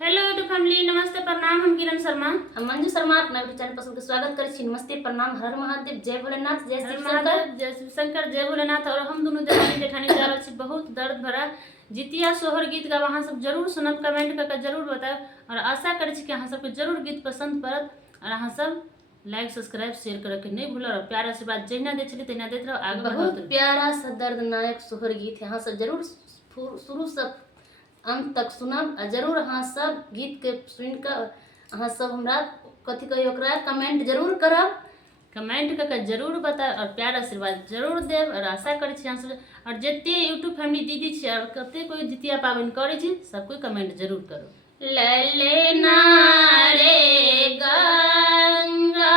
Hello YouTube family, नमस्ते प्रणाम। हम किरण शर्मा, हम मंजू शर्मा अपना यूट्यूब चैनल पर सबके स्वागत करै छी। नमस्ते प्रणाम, हर महादेव, जय भोलेनाथ, जय हर शिव महादेव, शंकर। जय शिव शंकर, जय भोलेनाथ। और हम दोनों देवानी जेठानी जा रहल छी बहुत दर्द भरा जितिया सोहर गीत गाब। अहाँ सब जरूर सुनब, कमेंट करके जरूर बताएब और आशा करै छी कि अहाँ सबके जरूर गीत पसंद पड़त। और अहाँ सब लाइक सब्सक्राइब शेयर करे के नहीं भूलब और प्यार आशीर्वाद जहिना दे छली तहिना देत रहो। आगे बहुत बढ़त प्यारा सा दर्दनायक सोहर गीत है, अहाँ सब जरूर शुरू से अंत तक सुनब आ जरूर अहाँ सब गीत के सुन कर अहाँ सब हमरा कथी कहियो ओकरा कमेंट जरूर करब। कमेंट करके जरूर बताएब और प्यार आशीर्वाद जरूर देव। और आशा करै छी अहाँ सब और जते यूट्यूब फैमिली दीदी छी और कते कोई जितिया पाबनि करै छी सब कोई कमेंट जरूर करो। ललना रे गंगा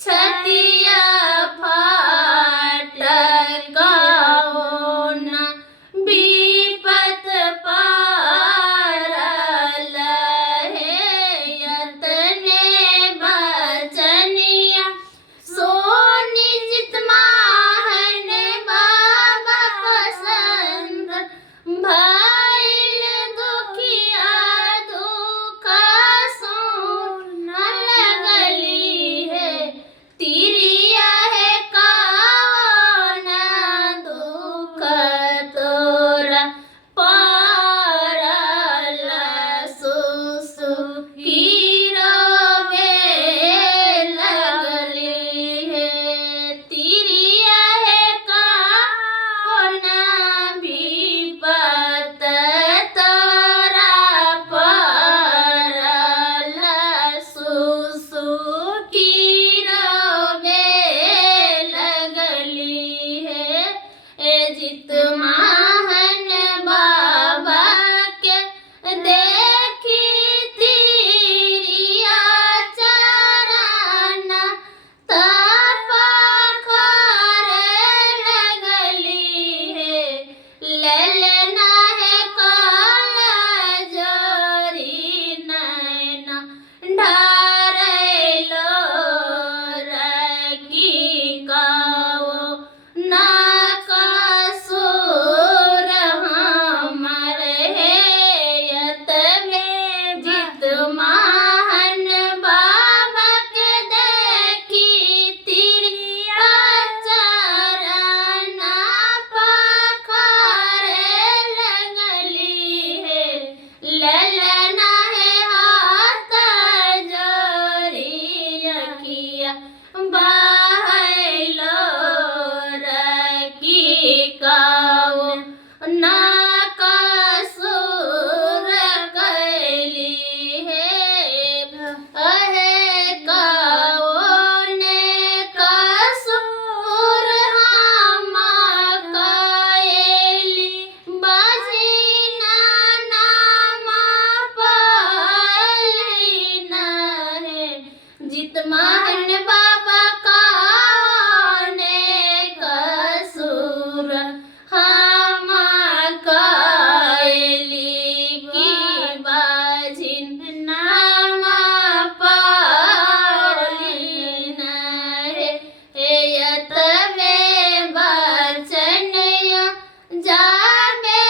छतिया फाटकाओ न विपत पारल है यतने बचनिया सोनी जितमान बाबा पसंद भइल दुखिया दुख सुन लगली है तिरिया है कौन दुख तोरा पारल सुसुकी रोवे लगली है तिरिया है कौन विपत तोरा पारल सुसुकी रोवे लगली है ए जित महान बाबा के देखी तिरिया चरण तप करे लगली है ललना है काला जोरी नैना ढारैलो रगी गाओ ना कसूर हमर है यतवे जित महान बाबा के देखी तिरिया चरण पखारे लगली है ललना है हाथ जोरी अखिया बहलो रगी काओ ना कसूर कैली है अहे काओ ने कसूर हम कैली बजिना नाम पालिन है जित महान बाबा ने कसूर हम कैली की बाजिन नाम पालिन है यतवे बचनिया जाबे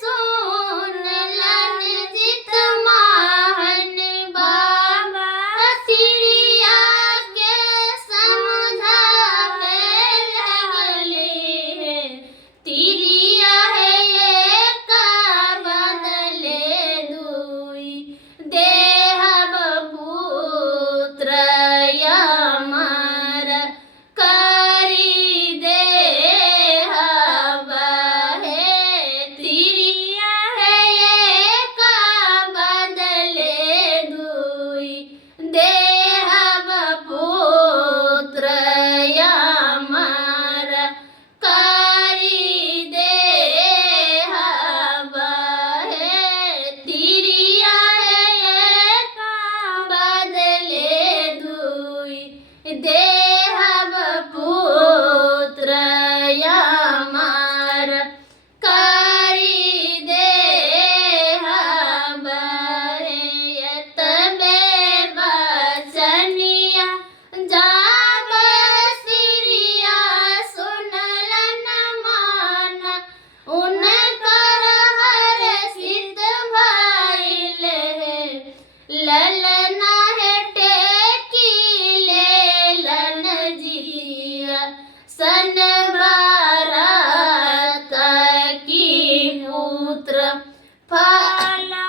सुनलन जित महान बाबा तिरिया के समझावे लगली है तिरिया है एक बदले दुई देहब पुत्र अमर करी देहब है तिरिया है एक बदले दुई देहब पुत्र अमर करी देहब है तिरिया है एक बदले दुई देहब पुत्र अमर करी देहब है यतबे बचनिया जाब सिरिया सुनलन मान उनकर हर सिद्ध भइल है ललना है टेकी लेलन जिया सन बारात की पुत्र फला